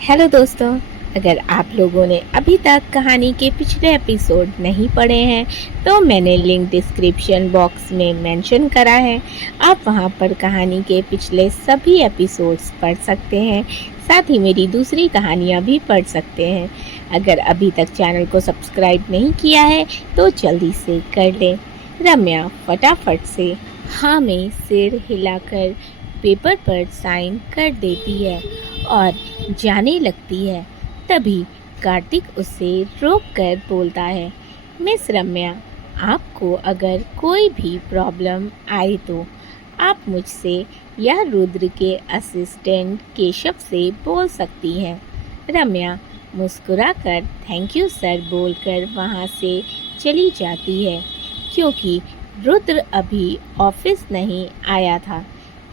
Hello दोस्तों, अगर आप लोगों ने अभी तक कहानी के पिछले एपिसोड नहीं पढ़े हैं तो मैंने लिंक डिस्क्रिप्शन बॉक्स में मेंशन करा है। आप वहां पर कहानी के पिछले सभी एपिसोड्स पढ़ सकते हैं, साथ ही मेरी दूसरी कहानियां भी पढ़ सकते हैं। अगर अभी तक चैनल को सब्सक्राइब नहीं किया है तो जल्दी से कर लें। रम्या फटाफट से हाँ में सिर हिलाकर पेपर पर साइन कर देती है और जाने लगती है। तभी कार्तिक उसे रोक कर बोलता है, मिस रम्या, आपको अगर कोई भी प्रॉब्लम आए तो आप मुझसे या रुद्र के असिस्टेंट केशव से बोल सकती हैं। रम्या मुस्कुराकर थैंक यू सर बोलकर वहाँ से चली जाती है, क्योंकि रुद्र अभी ऑफिस नहीं आया था,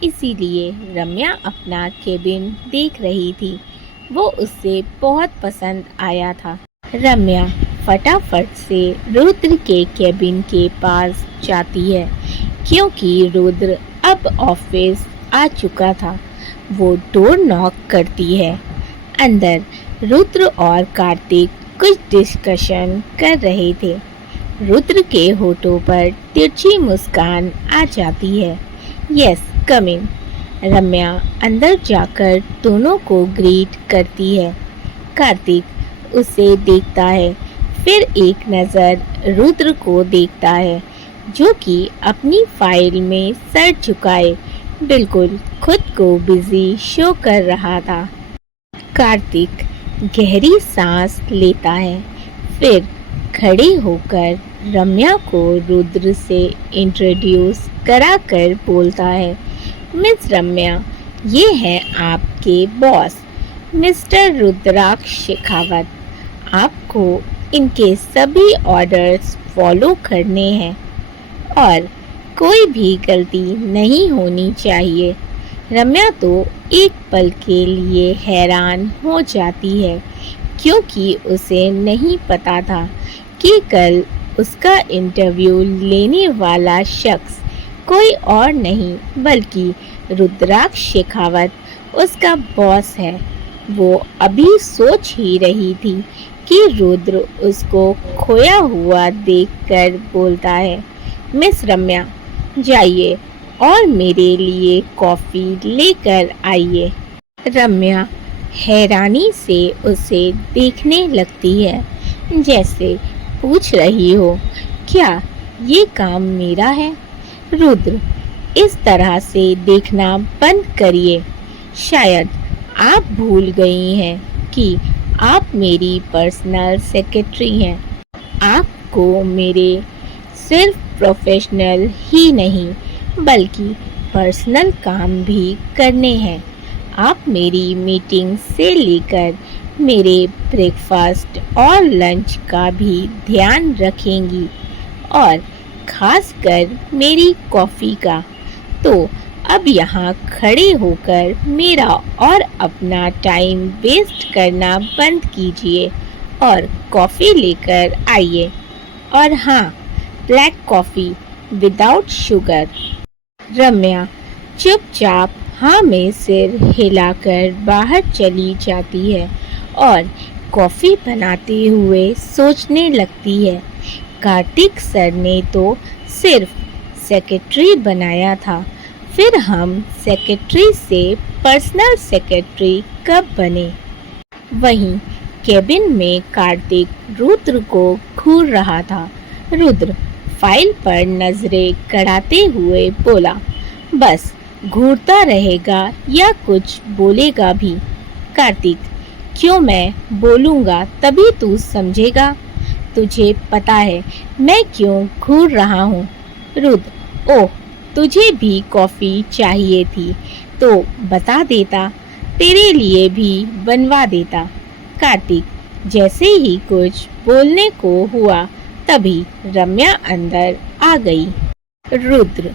इसीलिए रम्या अपना केबिन देख रही थी। वो उससे बहुत पसंद आया था। रम्या फटाफट से रुद्र के केबिन के पास जाती है, क्योंकि रुद्र अब ऑफिस आ चुका था। वो डोर नॉक करती है। अंदर रुद्र और कार्तिक कुछ डिस्कशन कर रहे थे। रुद्र के होठों पर तिरछी मुस्कान आ जाती है। यस, कम इन। रम्या अंदर जाकर दोनों को ग्रीट करती है। कार्तिक उसे देखता है, फिर एक नज़र रुद्र को देखता है, जो कि अपनी फाइल में सर झुकाए बिल्कुल खुद को बिजी शो कर रहा था। कार्तिक गहरी सांस लेता है, फिर खड़े होकर रम्या को रुद्र से इंट्रोड्यूस कराकर बोलता है, मिस रम्या, ये है आपके बॉस मिस्टर रुद्राक्ष शेखावत। आपको इनके सभी ऑर्डर्स फॉलो करने हैं और कोई भी गलती नहीं होनी चाहिए। रम्या तो एक पल के लिए हैरान हो जाती है, क्योंकि उसे नहीं पता था कि कल उसका इंटरव्यू लेने वाला शख्स कोई और नहीं बल्कि रुद्राक्ष शेखावत उसका बॉस है। वो अभी सोच ही रही थी कि रुद्र उसको खोया हुआ देखकर बोलता है, मिस रम्या, जाइए और मेरे लिए कॉफ़ी लेकर आइए। रम्या हैरानी से उसे देखने लगती है, जैसे पूछ रही हो, क्या ये काम मेरा है? रुद्र, इस तरह से देखना बंद करिए। शायद आप भूल गई हैं कि आप मेरी पर्सनल सेक्रेटरी हैं। आपको मेरे सिर्फ प्रोफेशनल ही नहीं बल्कि पर्सनल काम भी करने हैं। आप मेरी मीटिंग से लेकर मेरे ब्रेकफास्ट और लंच का भी ध्यान रखेंगी, और खासकर मेरी कॉफ़ी का। तो अब यहाँ खड़े होकर मेरा और अपना टाइम वेस्ट करना बंद कीजिए और कॉफ़ी लेकर आइए। और हाँ, ब्लैक कॉफ़ी विदाउट शुगर। रम्या चुपचाप हाँ में सिर हिलाकर बाहर चली जाती है और कॉफ़ी बनाते हुए सोचने लगती है, कार्तिक सर ने तो सिर्फ सेक्रेटरी बनाया था, फिर हम सेक्रेटरी से पर्सनल सेक्रेटरी कब बने? वहीं केबिन में कार्तिक रुद्र को घूर रहा था। रुद्र फाइल पर नजरें गड़ाते हुए बोला, बस घूरता रहेगा या कुछ बोलेगा भी? कार्तिक, क्यों, मैं बोलूँगा तभी तू समझेगा। तुझे पता है मैं क्यों घूर रहा हूँ। रुद्र, ओह, तुझे भी कॉफ़ी चाहिए थी तो बता देता, तेरे लिए भी बनवा देता। कार्तिक जैसे ही कुछ बोलने को हुआ तभी रम्या अंदर आ गई। रुद्र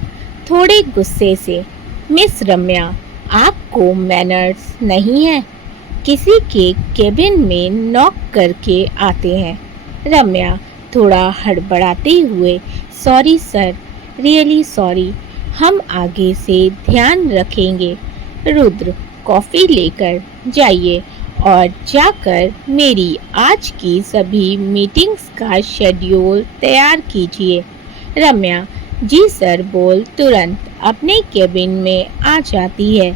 थोड़े गुस्से से, मिस रम्या, आपको मैनर्स नहीं है? किसी के केबिन में नॉक करके आते हैं। रम्या थोड़ा हड़बड़ाते हुए, सॉरी सर, रियली सॉरी, हम आगे से ध्यान रखेंगे। रुद्र, कॉफ़ी लेकर जाइए और जाकर मेरी आज की सभी मीटिंग्स का शेड्यूल तैयार कीजिए। रम्या जी सर बोल तुरंत अपने केबिन में आ जाती है।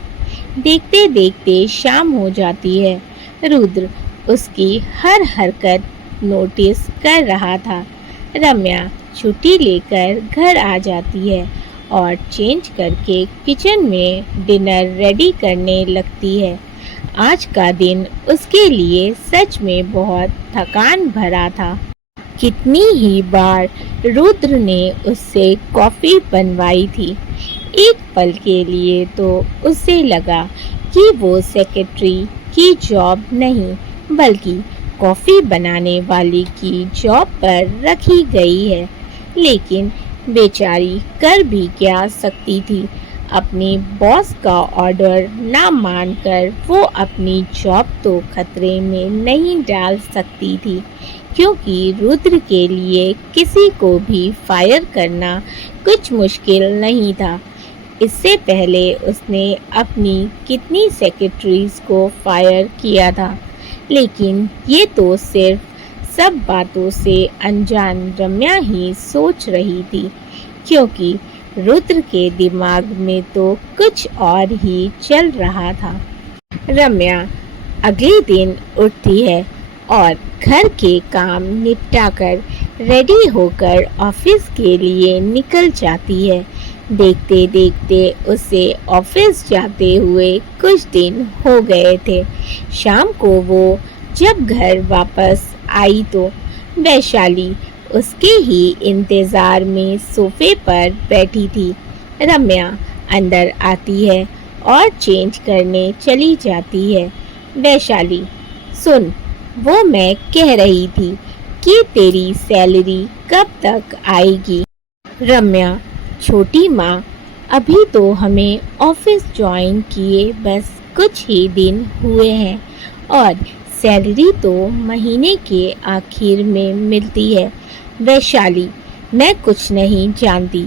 देखते देखते शाम हो जाती है। रुद्र उसकी हर हरकत नोटिस कर रहा था। रम्या छुट्टी लेकर घर आ जाती है और चेंज करके किचन में डिनर रेडी करने लगती है। आज का दिन उसके लिए सच में बहुत थकान भरा था। कितनी ही बार रुद्र ने उससे कॉफ़ी बनवाई थी। एक पल के लिए तो उसे लगा कि वो सेक्रेटरी की जॉब नहीं बल्कि कॉफ़ी बनाने वाली की जॉब पर रखी गई है। लेकिन बेचारी कर भी क्या सकती थी। अपनी बॉस का ऑर्डर ना मानकर वो अपनी जॉब तो खतरे में नहीं डाल सकती थी, क्योंकि रुद्र के लिए किसी को भी फायर करना कुछ मुश्किल नहीं था। इससे पहले उसने अपनी कितनी सेक्रेटरीज को फायर किया था, लेकिन ये तो सिर्फ सब बातों से अनजान रम्या ही सोच रही थी, क्योंकि रुद्र के दिमाग में तो कुछ और ही चल रहा था। रम्या अगले दिन उठती है और घर के काम निपटाकर रेडी होकर ऑफिस के लिए निकल जाती है। देखते देखते उसे ऑफिस जाते हुए कुछ दिन हो गए थे। शाम को वो जब घर वापस आई तो वैशाली उसके ही इंतज़ार में सोफे पर बैठी थी। रम्या अंदर आती है और चेंज करने चली जाती है। वैशाली, सुन, वो मैं कह रही थी कि तेरी सैलरी कब तक आएगी? रम्या, छोटी माँ, अभी तो हमें ऑफिस ज्वाइन किए बस कुछ ही दिन हुए हैं और सैलरी तो महीने के आखिर में मिलती है। वैशाली, मैं कुछ नहीं जानती,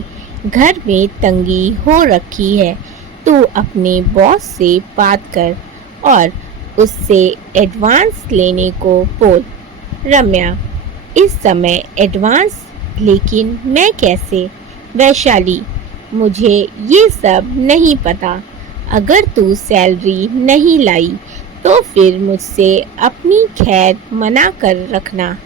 घर में तंगी हो रखी है। तू अपने बॉस से बात कर और उससे एडवांस लेने को बोल। रम्या, इस समय एडवांस? लेकिन मैं कैसे? वैशाली, मुझे ये सब नहीं पता। अगर तू सैलरी नहीं लाई तो फिर मुझसे अपनी खैर मना कर रखना।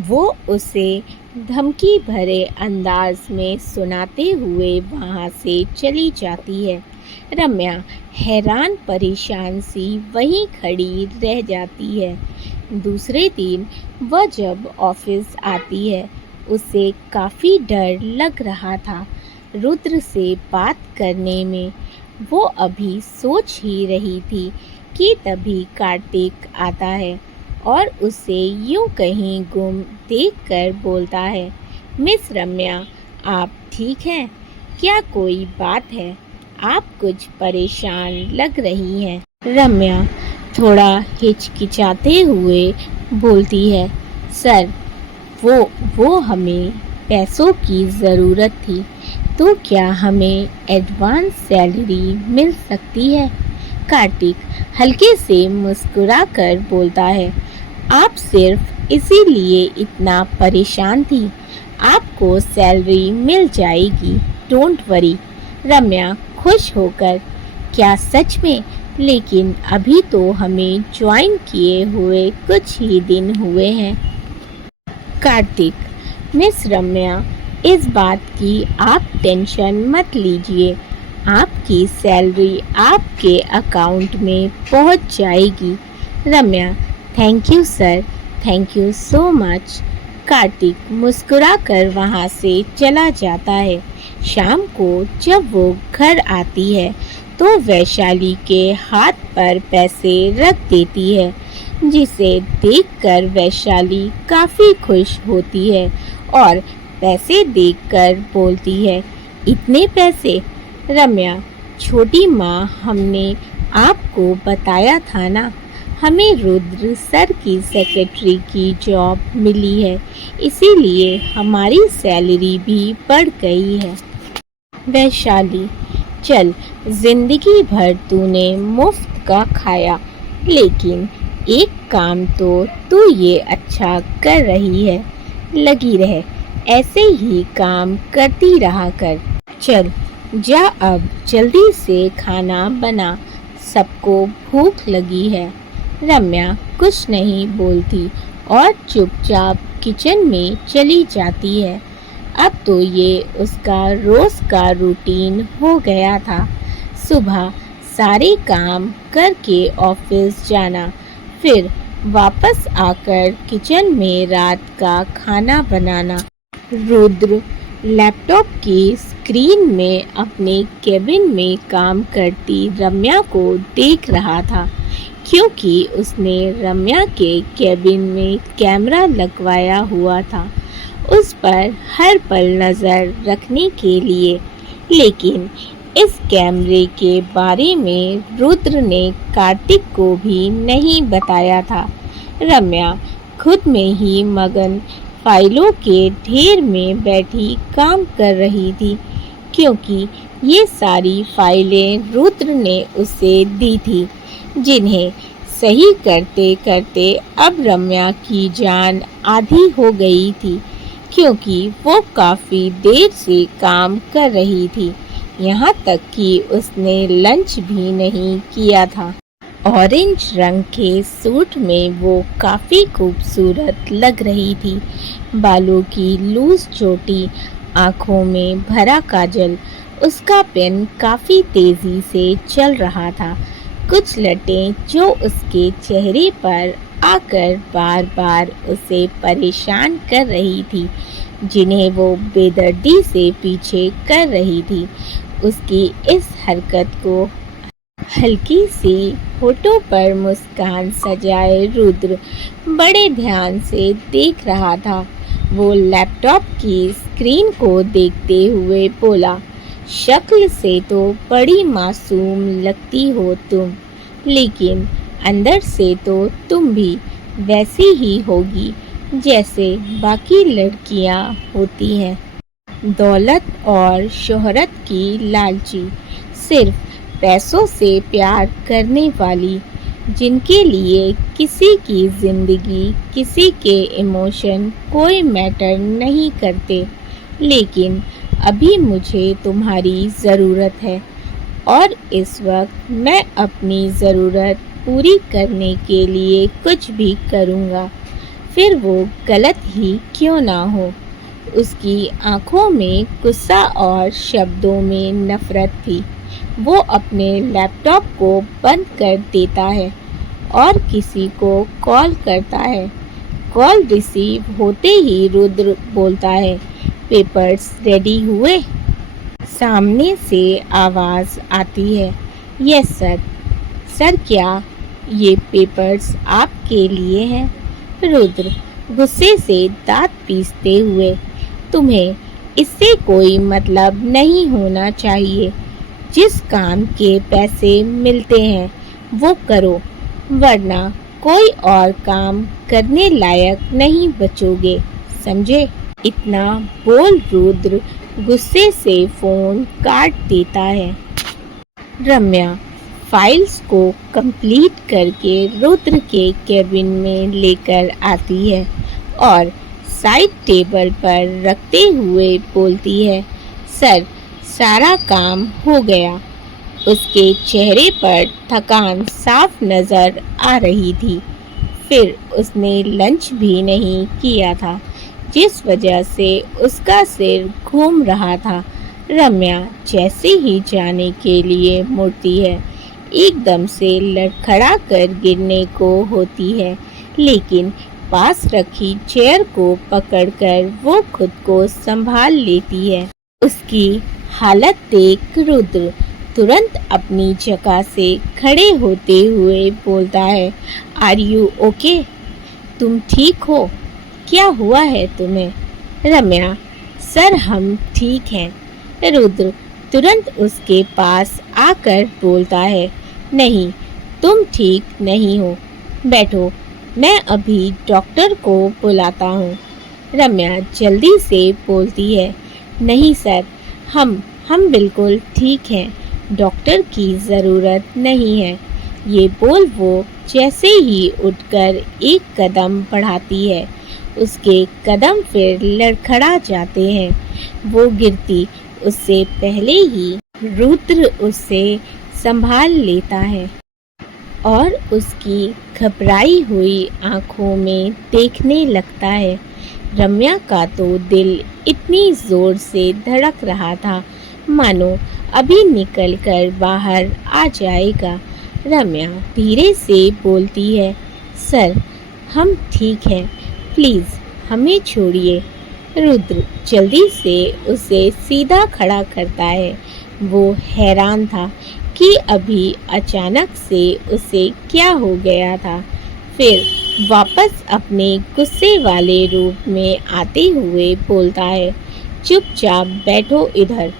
वो उसे धमकी भरे अंदाज में सुनाते हुए वहाँ से चली जाती है। रम्या हैरान परेशान सी वहीं खड़ी रह जाती है। दूसरे दिन वह जब ऑफिस आती है उसे काफ़ी डर लग रहा था। रुद्र से बात करने में वो अभी सोच ही रही थी कि तभी कार्तिक आता है और उसे यूं कहीं गुम देखकर बोलता है, मिस रम्या, आप ठीक हैं? क्या कोई बात है? आप कुछ परेशान लग रही हैं। रम्या थोड़ा हिचकिचाते हुए बोलती है, सर, वो हमें पैसों की ज़रूरत थी, तो क्या हमें एडवांस सैलरी मिल सकती है? कार्तिक हल्के से मुस्कुराकर बोलता है, आप सिर्फ इसीलिए इतना परेशान थी, आपको सैलरी मिल जाएगी, डोंट वरी। रम्या खुश होकर, क्या सच में? लेकिन अभी तो हमें ज्वाइन किए हुए कुछ ही दिन हुए हैं। कार्तिक, मिस रम्या, इस बात की आप टेंशन मत लीजिए, आपकी सैलरी आपके अकाउंट में पहुंच जाएगी। Ramya, thank you sir, thank you so much. Kartik मुस्कुराकर वहाँ से चला जाता है। शाम को जब वो घर आती है तो वैशाली के हाथ पर पैसे रख देती है, जिसे देखकर वैशाली काफ़ी खुश होती है और पैसे देखकर बोलती है, इतने पैसे? रम्या, छोटी माँ, हमने आपको बताया था ना, हमें रुद्र सर की सेक्रेटरी की जॉब मिली है, इसीलिए हमारी सैलरी भी बढ़ गई है। वैशाली, चल, जिंदगी भर तूने मुफ्त का खाया, लेकिन एक काम तो तू ये अच्छा कर रही है, लगी रहे, ऐसे ही काम करती रहा कर। चल जा अब जल्दी से खाना बना, सबको भूख लगी है। रम्या कुछ नहीं बोलती और चुपचाप किचन में चली जाती है। अब तो ये उसका रोज का रूटीन हो गया था। सुबह सारे काम करके ऑफिस जाना, फिर वापस आकर किचन में रात का खाना बनाना। रुद्र लैपटॉप की स्क्रीन में अपने केबिन में काम करती रम्या को देख रहा था, क्योंकि उसने रम्या के केबिन में कैमरा लगवाया हुआ था उस पर हर पल नज़र रखने के लिए। लेकिन इस कैमरे के बारे में रुद्र ने कार्तिक को भी नहीं बताया था। रम्या खुद में ही मगन फाइलों के ढेर में बैठी काम कर रही थी, क्योंकि ये सारी फाइलें रुद्र ने उसे दी थी, जिन्हें सही करते करते अब रम्या की जान आधी हो गई थी, क्योंकि वो काफ़ी देर से काम कर रही थी। यहाँ तक कि उसने लंच भी नहीं किया था। ऑरेंज रंग के सूट में वो काफ़ी खूबसूरत लग रही थी। बालों की लूज चोटी, आँखों में भरा काजल, उसका पेन काफ़ी तेज़ी से चल रहा था। कुछ लटें जो उसके चेहरे पर आकर बार बार उसे परेशान कर रही थी, जिन्हें वो बेदर्दी से पीछे कर रही थी। उसकी इस हरकत को हल्की सी होठों पर मुस्कान सजाए रुद्र बड़े ध्यान से देख रहा था। वो लैपटॉप की स्क्रीन को देखते हुए बोला, शक्ल से तो बड़ी मासूम लगती हो तुम, लेकिन अंदर से तो तुम भी वैसी ही होगी जैसे बाकी लड़कियां होती हैं। दौलत और शोहरत की लालची, सिर्फ पैसों से प्यार करने वाली, जिनके लिए किसी की ज़िंदगी, किसी के इमोशन कोई मैटर नहीं करते। लेकिन अभी मुझे तुम्हारी ज़रूरत है और इस वक्त मैं अपनी ज़रूरत पूरी करने के लिए कुछ भी करूँगा, फिर वो गलत ही क्यों ना हो। उसकी आंखों में गुस्सा और शब्दों में नफरत थी। वो अपने लैपटॉप को बंद कर देता है और किसी को कॉल करता है। कॉल रिसीव होते ही रुद्र बोलता है, पेपर्स रेडी हुए? सामने से आवाज़ आती है, यस सर। सर क्या ये पेपर्स आपके लिए हैं? रुद्र गुस्से से दांत पीसते हुए, तुम्हें इससे कोई मतलब नहीं होना चाहिए। जिस काम के पैसे मिलते हैं वो करो, वरना कोई और काम करने लायक नहीं बचोगे, समझे? इतना बोल रुद्र गुस्से से फ़ोन काट देता है। रम्या फाइल्स को कंप्लीट करके रुद्र के केबिन में लेकर आती है और साइड टेबल पर रखते हुए बोलती है, सर सारा काम हो गया। उसके चेहरे पर थकान साफ नज़र आ रही थी। फिर उसने लंच भी नहीं किया था, जिस वजह से उसका सिर घूम रहा था। रम्या जैसे ही जाने के लिए मुड़ती है, एकदम से लड़खड़ा कर गिरने को होती है, लेकिन पास रखी चेयर को पकड़कर वो खुद को संभाल लेती है। उसकी हालत देख रुद्र तुरंत अपनी जगह से खड़े होते हुए बोलता है, आर यू ओके? तुम ठीक हो? क्या हुआ है तुम्हें? रम्या, सर हम ठीक हैं। रुद्र तुरंत उसके पास आकर बोलता है, नहीं तुम ठीक नहीं हो, बैठो मैं अभी डॉक्टर को बुलाता हूँ। रम्या जल्दी से बोलती है, नहीं सर, हम बिल्कुल ठीक हैं, डॉक्टर की ज़रूरत नहीं है। ये बोल वो जैसे ही उठकर एक कदम बढ़ाती है, उसके कदम फिर लड़खड़ा जाते हैं। वो गिरती उससे पहले ही रुद्र उसे संभाल लेता है और उसकी घबराई हुई आंखों में देखने लगता है। रम्या का तो दिल इतनी जोर से धड़क रहा था मानो अभी निकलकर बाहर आ जाएगा। रम्या धीरे से बोलती है, सर हम ठीक हैं, प्लीज़ हमें छोड़िए। रुद्र जल्दी से उसे सीधा खड़ा करता है। वो हैरान था कि अभी अचानक से उसे क्या हो गया था। फिर वापस अपने गुस्से वाले रूप में आते हुए बोलता है, चुपचाप बैठो इधर।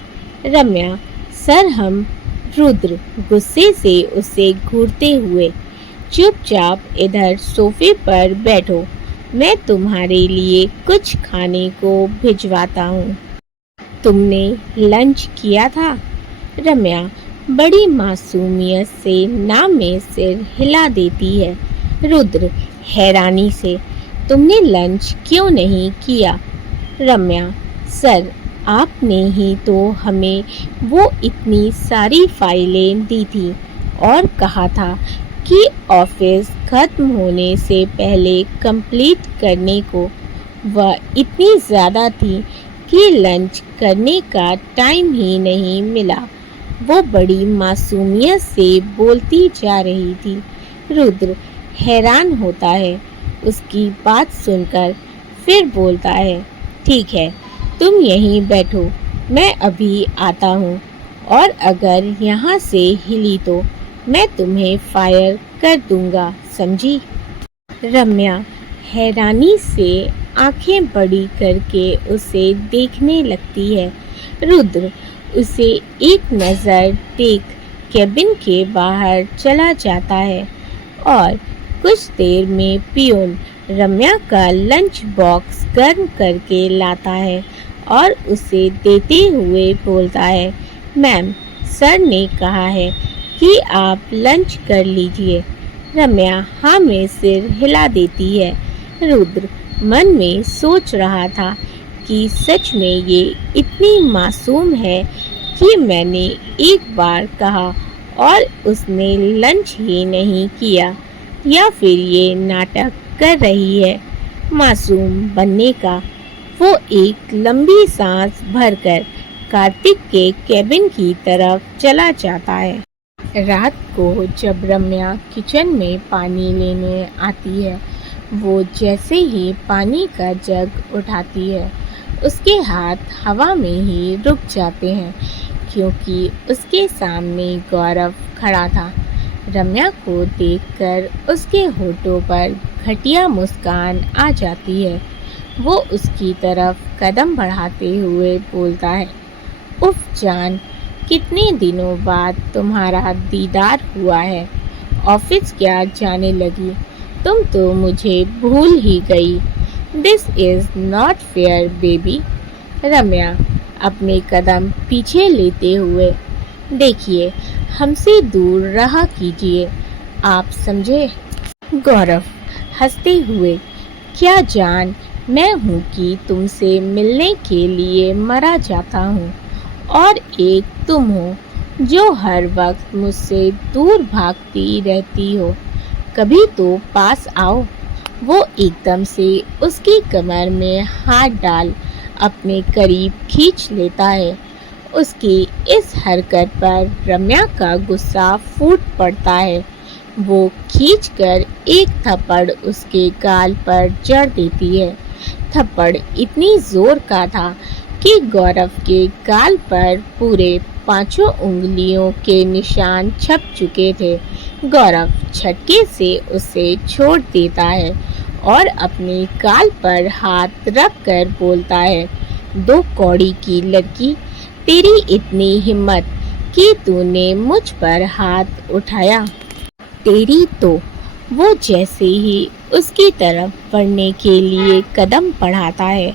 रम्या, सर हम। रुद्र गुस्से से उसे घूरते हुए, चुपचाप इधर सोफे पर बैठो, मैं तुम्हारे लिए कुछ खाने को भिजवाता हूँ। तुमने लंच किया था? रम्या बड़ी मासूमियत से नाम में सिर हिला देती है। रुद्र हैरानी से, तुमने लंच क्यों नहीं किया? रम्या, सर आपने ही तो हमें वो इतनी सारी फाइलें दी थी और कहा था कि ऑफिस खत्म होने से पहले कंप्लीट करने को। वह इतनी ज़्यादा थी कि लंच करने का टाइम ही नहीं मिला। वो बड़ी मासूमियत से बोलती जा रही थी। रुद्र हैरान होता है उसकी बात सुनकर, फिर बोलता है, ठीक है तुम यहीं बैठो, मैं अभी आता हूँ, और अगर यहाँ से हिली तो मैं तुम्हें फायर कर दूंगा, समझी? रम्या हैरानी से आंखें बड़ी करके उसे देखने लगती है। रुद्र उसे एक नज़र देख केबिन के बाहर चला जाता है और कुछ देर में पियून रम्या का लंच बॉक्स गर्म करके लाता है और उसे देते हुए बोलता है, मैम सर ने कहा है कि आप लंच कर लीजिए। रम्या हाँ में सिर हिला देती है। रुद्र मन में सोच रहा था कि सच में ये इतनी मासूम है कि मैंने एक बार कहा और उसने लंच ही नहीं किया, या फिर ये नाटक कर रही है मासूम बनने का। वो एक लंबी सांस भरकर कार्तिक के केबिन की तरफ चला जाता है। रात को जब रम्या किचन में पानी लेने आती है, वो जैसे ही पानी का जग उठाती है, उसके हाथ हवा में ही रुक जाते हैं क्योंकि उसके सामने गौरव खड़ा था। रम्या को देखकर उसके होठों पर घटिया मुस्कान आ जाती है। वो उसकी तरफ कदम बढ़ाते हुए बोलता है, उफ जान, कितने दिनों बाद तुम्हारा दीदार हुआ है। ऑफिस क्या जाने लगी, तुम तो मुझे भूल ही गई। This is not fair baby. Ramya अपने कदम पीछे लेते हुए, देखिए हमसे दूर रहा कीजिए, आप समझे? गौरव हंसते हुए, क्या जान मैं हूँ कि तुमसे मिलने के लिए मरा जाता हूँ, और एक तुम हो जो हर वक्त मुझसे दूर भागती रहती हो, कभी तो पास आओ। वो एकदम से उसकी कमर में हाथ डाल अपने करीब खींच लेता है। उसकी इस हरकत पर रम्या का गुस्सा फूट पड़ता है। वो खींचकर एक थप्पड़ उसके गाल पर जड़ देती है। थप्पड़ इतनी जोर का था कि गौरव के गाल पर पूरे 5 उंगलियों के निशान छप चुके थे। गौरव झटके से उसे छोड़ देता है और अपने गाल पर हाथ रख कर बोलता है, 2 कौड़ी की लड़की, तेरी इतनी हिम्मत कि तूने मुझ पर हाथ उठाया। तेरी तो। वो जैसे ही उसकी तरफ बढ़ने के लिए कदम बढ़ाता है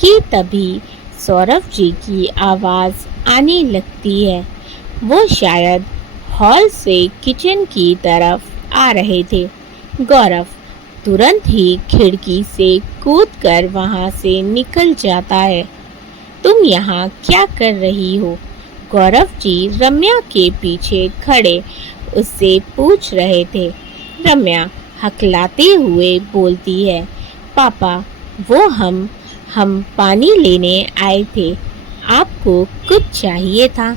कि तभी सौरभ जी की आवाज़ आने लगती है। वो शायद हॉल से किचन की तरफ आ रहे थे। गौरव तुरंत ही खिड़की से कूदकर वहां से निकल जाता है। तुम यहाँ क्या कर रही हो? गौरव जी रम्या के पीछे खड़े उससे पूछ रहे थे। रम्या हकलाते हुए बोलती है, पापा वो हम पानी लेने आए थे, आपको कुछ चाहिए था?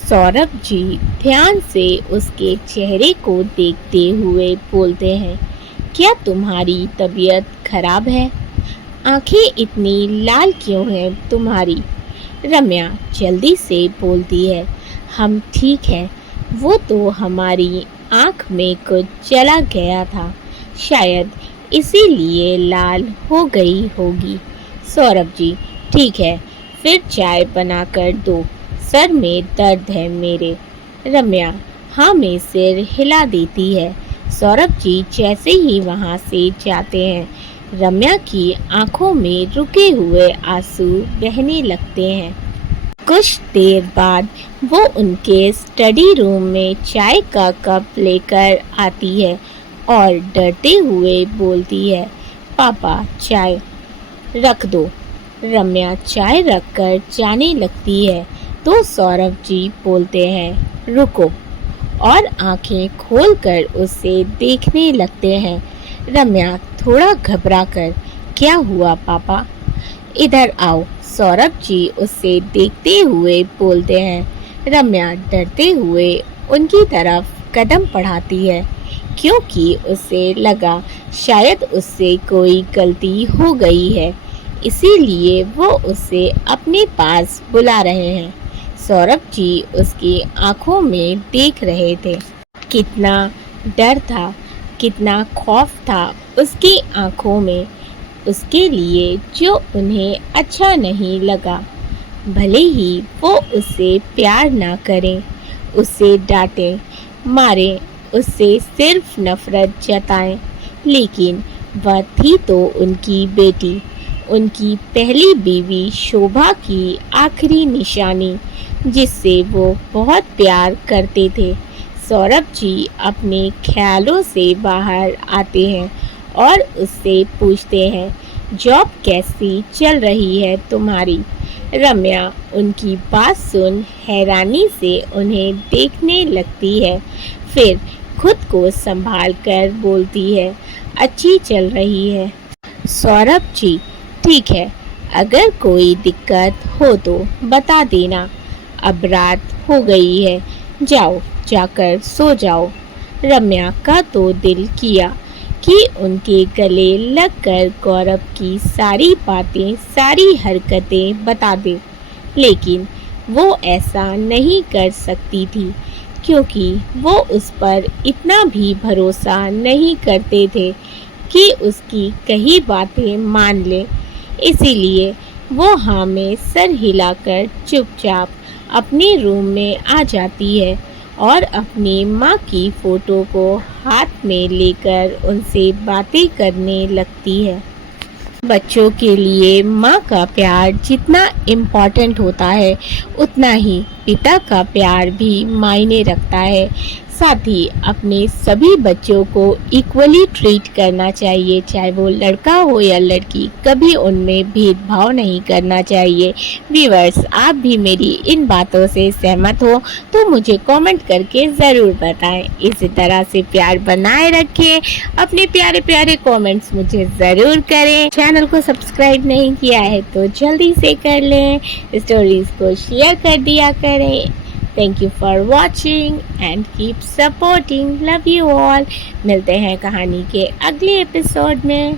सौरभ जी ध्यान से उसके चेहरे को देखते हुए बोलते हैं, क्या तुम्हारी तबीयत खराब है? आंखें इतनी लाल क्यों हैं तुम्हारी? रम्या जल्दी से बोलती है, हम ठीक हैं, वो तो हमारी आंख में कुछ चला गया था, शायद इसीलिए लाल हो गई होगी। सौरभ जी ठीक है, फिर चाय बनाकर दो, सर में दर्द है मेरे। रम्या हाँ में सिर हिला देती है। सौरभ जी जैसे ही वहाँ से जाते हैं, रम्या की आंखों में रुके हुए आंसू बहने लगते हैं। कुछ देर बाद वो उनके स्टडी रूम में चाय का कप लेकर आती है और डरते हुए बोलती है, पापा चाय रख दो। रम्या चाय रखकर जाने लगती है तो सौरभ जी बोलते हैं, रुको, और आंखें खोलकर उसे देखने लगते हैं। रम्या थोड़ा घबराकर, क्या हुआ पापा? इधर आओ। सौरभ जी उससे देखते हुए बोलते हैं। रम्या डरते हुए उनकी तरफ कदम बढ़ाती है, क्योंकि उसे लगा शायद उससे कोई गलती हो गई है, इसीलिए वो उसे अपने पास बुला रहे हैं। सौरभ जी उसकी आंखों में देख रहे थे। कितना डर था, कितना खौफ था उसकी आंखों में, उसके लिए जो उन्हें अच्छा नहीं लगा। भले ही वो उससे प्यार ना करें, उससे डांटें, मारें, उससे सिर्फ नफरत जताएं, लेकिन वह थी तो उनकी बेटी, उनकी पहली बीवी शोभा की आखिरी निशानी, जिससे वो बहुत प्यार करते थे। सौरभ जी अपने ख्यालों से बाहर आते हैं और उससे पूछते हैं, जॉब कैसी चल रही है तुम्हारी? रम्या उनकी बात सुन हैरानी से उन्हें देखने लगती है, फिर खुद को संभाल कर बोलती है, अच्छी चल रही है। सौरभ जी ठीक है, अगर कोई दिक्कत हो तो बता देना, अब रात हो गई है, जाओ जाकर सो जाओ। रम्या का तो दिल किया कि उनके गले लगकर गौरव की सारी बातें, सारी हरकतें बता दे, लेकिन वो ऐसा नहीं कर सकती थी, क्योंकि वो उस पर इतना भी भरोसा नहीं करते थे कि उसकी कही बातें मान ले। इसीलिए वो हाँ में सर हिलाकर चुपचाप अपने रूम में आ जाती है और अपनी माँ की फ़ोटो को हाथ में लेकर उनसे बातें करने लगती है। बच्चों के लिए माँ का प्यार जितना इम्पोर्टेंट होता है, उतना ही पिता का प्यार भी मायने रखता है। साथ ही अपने सभी बच्चों को इक्वली ट्रीट करना चाहिए, चाहे वो लड़का हो या लड़की, कभी उनमें भेदभाव नहीं करना चाहिए। व्यूअर्स, आप भी मेरी इन बातों से सहमत हो तो मुझे कमेंट करके ज़रूर बताएं। इसी तरह से प्यार बनाए रखें, अपने प्यारे प्यारे कमेंट्स मुझे ज़रूर करें। चैनल को सब्सक्राइब नहीं किया है तो जल्दी से कर लें, स्टोरीज़ को शेयर कर दिया करें। Thank you for watching and keep supporting. Love you all. मिलते हैं कहानी के अगले एपिसोड में।